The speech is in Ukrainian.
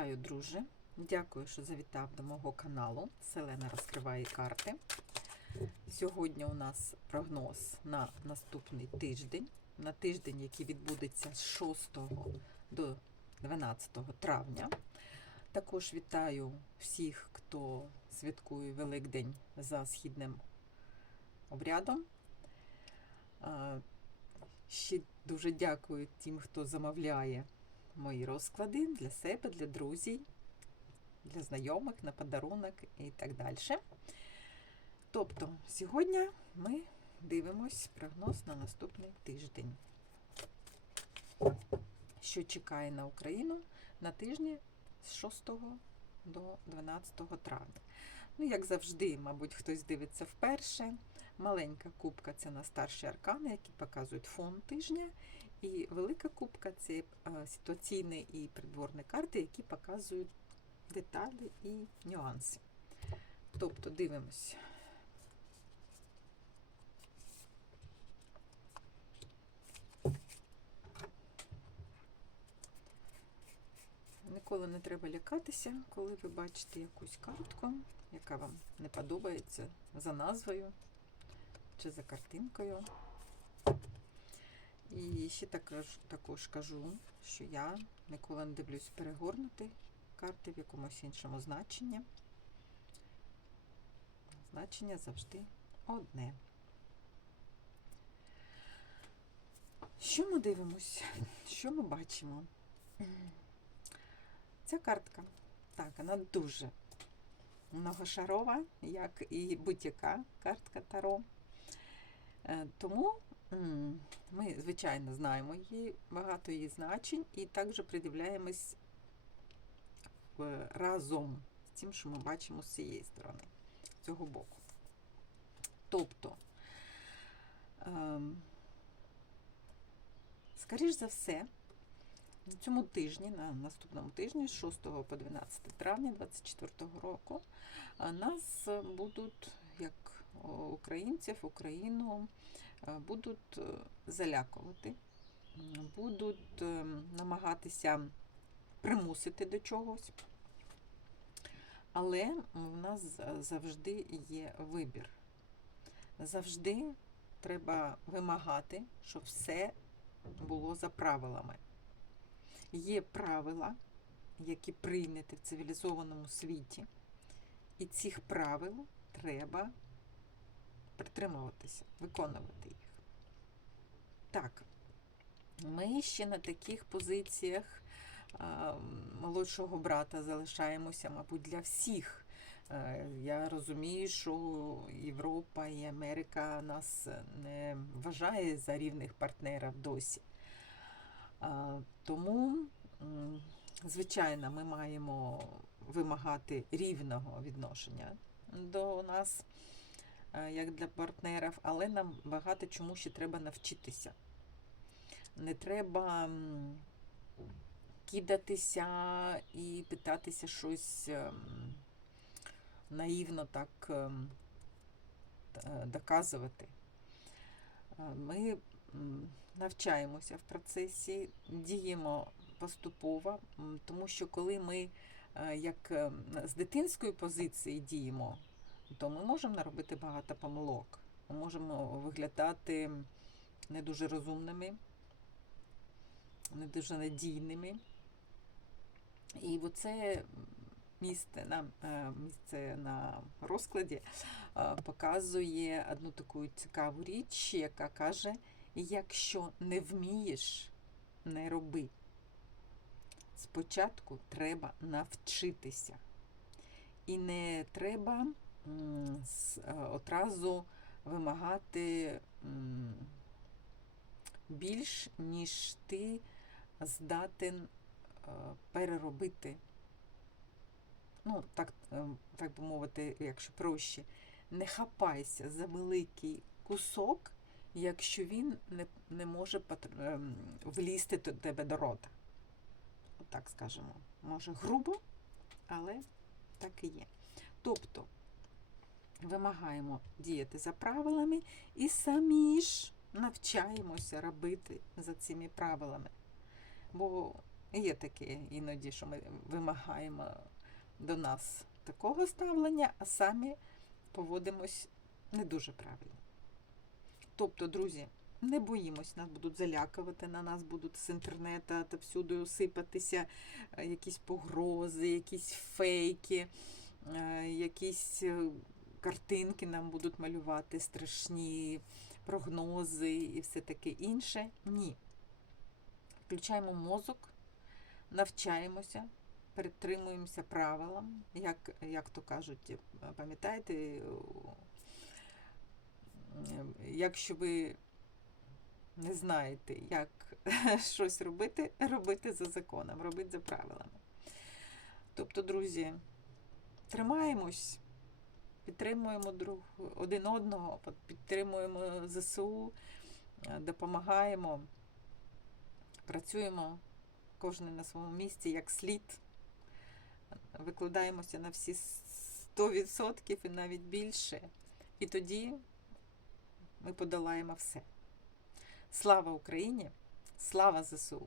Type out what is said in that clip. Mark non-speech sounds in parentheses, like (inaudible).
Вітаю, друже! Дякую, що завітав до мого каналу. Селена розкриває карти. Сьогодні у нас прогноз на наступний тиждень, на тиждень, який відбудеться з 6 до 12 травня. Також вітаю всіх, хто святкує Великдень за східним обрядом. Ще дуже дякую тим, хто замовляє мої розклади для себе, для друзів, для знайомих на подарунок і так далі. Тобто, сьогодні ми дивимось прогноз на наступний тиждень. Що чекає на Україну на тижні з 6 до 12 травня. Ну, як завжди, мабуть, хтось дивиться вперше. Маленька кубка це на старші аркани, які показують фон тижня. І велика кубка це е, ситуаційні і придворні карти, які показують деталі і нюанси. Тобто дивимось. Ніколи не треба лякатися, коли ви бачите якусь картку, яка вам не подобається за назвою чи за картинкою. І ще також, також кажу, що я ніколи не дивлюсь перегорнути карти в якомусь іншому значенні. Значення завжди одне. Що ми дивимося? Що ми бачимо? Ця картка, так, вона дуже многошарова, як і будь-яка картка Таро. Е, Тому ми, звичайно, знаємо її, багато її значень, і також придивляємось е, разом з тим, що ми бачимо з цієї сторони, з цього боку. Тобто, ем, скоріш за все, на цьому тижні, на наступному тижні, з 6 по 12 травня 2024 року, нас е, будуть, як українців, Україну, е, будуть е, залякувати, будуть е, намагатися примусити до чогось. Але в нас завжди є вибір. Завжди треба вимагати, щоб все було за правилами. Є правила, які прийняті в цивілізованому світі, і цих правил треба притримуватися, виконувати їх. Так, ми ще на таких позиціях молодшого брата залишаємося, мабуть, для всіх. Е, Я розумію, що Європа і Америка нас не вважає за рівних партнерів досі. Тому, звичайно, ми маємо вимагати рівного відношення до нас, як для партнерів, але нам багато чому ще треба навчитися. Не треба кидатися і питатися щось ем, наївно так ем, доказувати. Е, Ми навчаємося в процесі, діємо поступово, тому що коли ми е, як е, з дитинської позиції діємо, то ми можемо наробити багато помилок. Ми можемо виглядати не дуже розумними, не дуже надійними. І оце місце на, е, місце на розкладі е, показує одну таку цікаву річ, яка каже: якщо не вмієш, не роби. Спочатку треба навчитися. І не треба одразу вимагати більш, ніж ти здатен е, переробити. Ну, так, е, так би мовити, якщо проще, не хапайся за великий кусок, якщо він не, не може влізти до тебе до рота. Отак скажемо. Може грубо, але так і є. Тобто вимагаємо діяти за правилами і самі ж навчаємося робити за цими правилами. Бо Є таке іноді, що ми вимагаємо до нас такого ставлення, а самі поводимось не дуже правильно. Тобто, друзі, не боїмось, нас будуть залякувати, на нас будуть з інтернету та всюди сипатися е, якісь погрози, якісь фейки, е, якісь е, картинки нам будуть малювати страшні прогнози і все таке інше. Ні. Включаємо мозок, навчаємося, притримуємося правилам, як, як то кажуть, пам'ятаєте, якщо ви не знаєте, як (laughs) щось робити, робити за законом, робити за правилами. Тобто, друзі, тримаємось, підтримуємо друг один одного, підтримуємо ЗСУ, допомагаємо, працюємо кожен на своєму місці як слід, викладаємося на всі 100% і навіть більше. І тоді ми подолаємо все. Слава Україні! Слава ЗСУ!